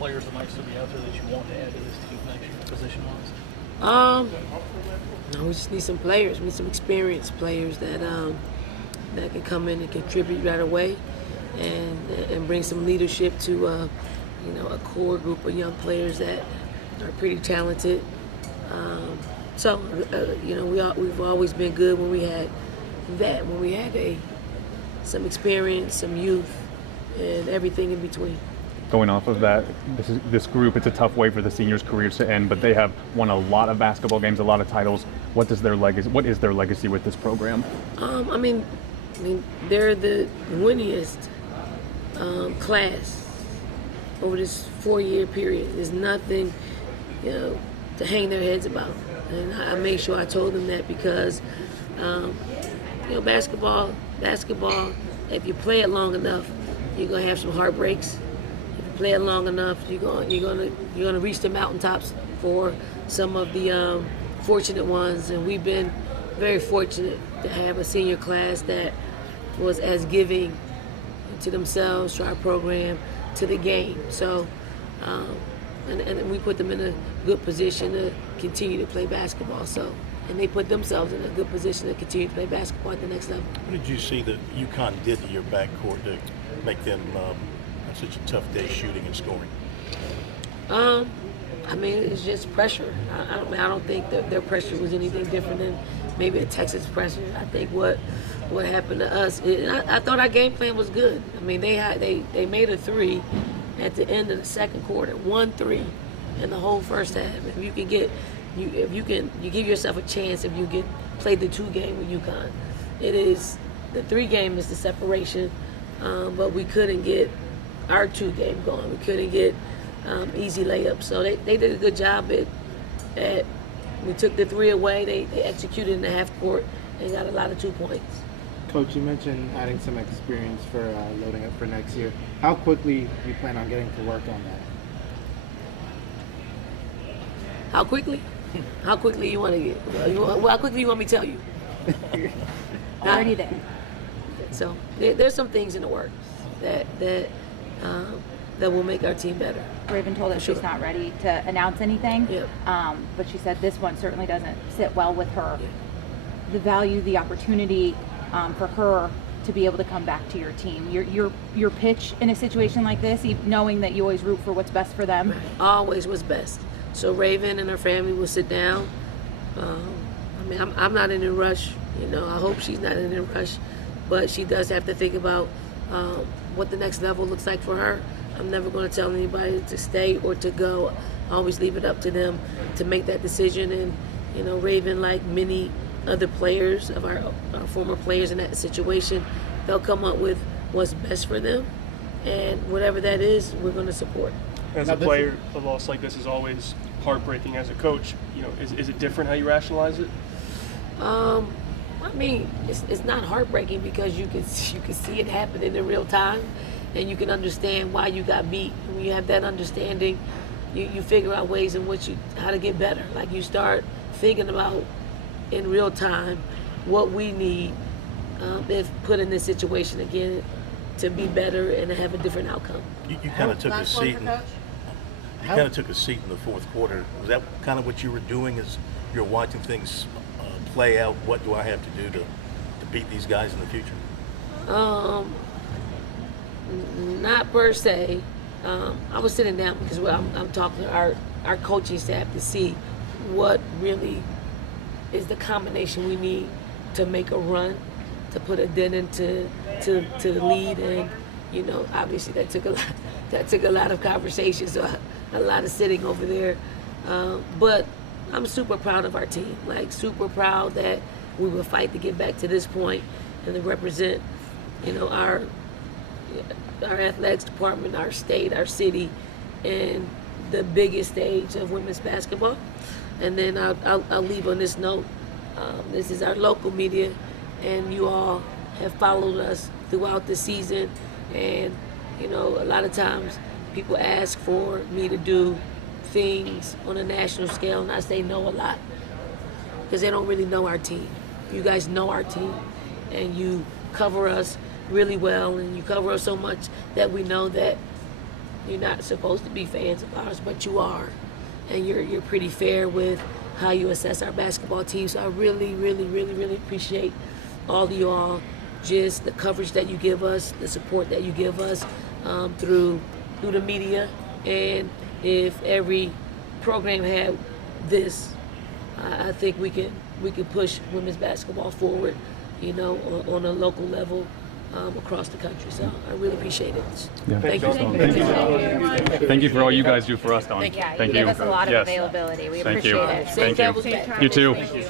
players that might still be out there that you want to add to this team next year, position-wise? No, we just need some players. We need some experienced players that can come in and contribute right away, and bring some leadership to a core group of young players that are pretty talented. We've always been good when we had that, when we had some experience, some youth, and everything in between. Going off of that, this group, it's a tough way for the seniors' careers to end, but they have won a lot of basketball games, a lot of titles. What is their legacy with this program? They're the winningest class over this 4-year period. There's nothing, to hang their heads about. And I made sure I told them that because, basketball, if you play it long enough, you're gonna have some heartbreaks. If you play it long enough, you're gonna reach the mountaintops for some of the fortunate ones. And we've been very fortunate to have a senior class that was as giving to themselves, to our program, to the game. So, and we put them in a good position to continue to play basketball. So, and they put themselves in a good position to continue to play basketball at the next level. What did you see that UConn did to your backcourt to make them have such a tough day shooting and scoring? It's just pressure. I don't think that their pressure was anything different than maybe a Texas pressure. I think what happened to us, I thought our game plan was good. They made a 3 at the end of the second quarter, 1-3 in the whole first half. If you give yourself a chance if you play the 2 game with UConn. It is the 3 game is the separation, but we couldn't get our 2 game going. We couldn't get easy layups. So they did a good job at we took the 3 away. They executed in the half court and got a lot of 2 points. Coach, you mentioned adding some experience for loading up for next year. How quickly do you plan on getting to work on that? How quickly? How quickly you want to get? How quickly you want me to tell you? Already there. So there's some things in the works that will make our team better. Raven told us she's not ready to announce anything, but she said this one certainly doesn't sit well with her. Yeah. The value, the opportunity for her to be able to come back to your team. Your pitch in a situation like this, knowing that you always root for what's best for them. Right. Always what's best. So Raven and her family will sit down. I'm not in a rush. I hope she's not in a rush, but she does have to think about what the next level looks like for her. I'm never going to tell anybody to stay or to go. I always leave it up to them to make that decision. And Raven, like many other players of our former players in that situation, they'll come up with what's best for them, and whatever that is, we're going to support. As a player, a loss like this is always heartbreaking. As a coach, is it different how you rationalize it? It's not heartbreaking because you can see it happening in real time, and you can understand why you got beat. When you have that understanding, you figure out ways in which how to get better. Like you start thinking about in real time what we need if put in this situation again to be better and to have a different outcome. You kind of took a seat. You kind of took a seat in the fourth quarter. Was that kind of what you were doing as you're watching things play out? What do I have to do to beat these guys in the future? Not per se. I was sitting down because I'm talking to our coaching staff to see what really is the combination we need to make a run, to put a dent into the lead, and obviously that took a lot of conversations, so a lot of sitting over there. But I'm super proud of our team, super proud that we will fight to get back to this point and to represent, our athletics department, our state, our city, and the biggest stage of women's basketball. And then I'll leave on this note. This is our local media, and you all have followed us throughout the season. And, a lot of times people ask for me to do things on a national scale, and I say no a lot because they don't really know our team. You guys know our team, and you cover us really well, and you cover us so much that we know that, You're not supposed to be fans of ours, but you are, and you're pretty fair with how you assess our basketball team. So I really, really, really, really appreciate all of you all, just the coverage that you give us, the support that you give us through the media. And if every program had this, I think we can push women's basketball forward, you know, on a local level across the country. So I really appreciate it. Yeah. Thank you. Thank you. Thank you for all you guys do for us, Don. Yeah, Thank you you. give us a lot of Yes. availability. We Thank appreciate you. it. Thank you. Safe travels back. You too. Thank you.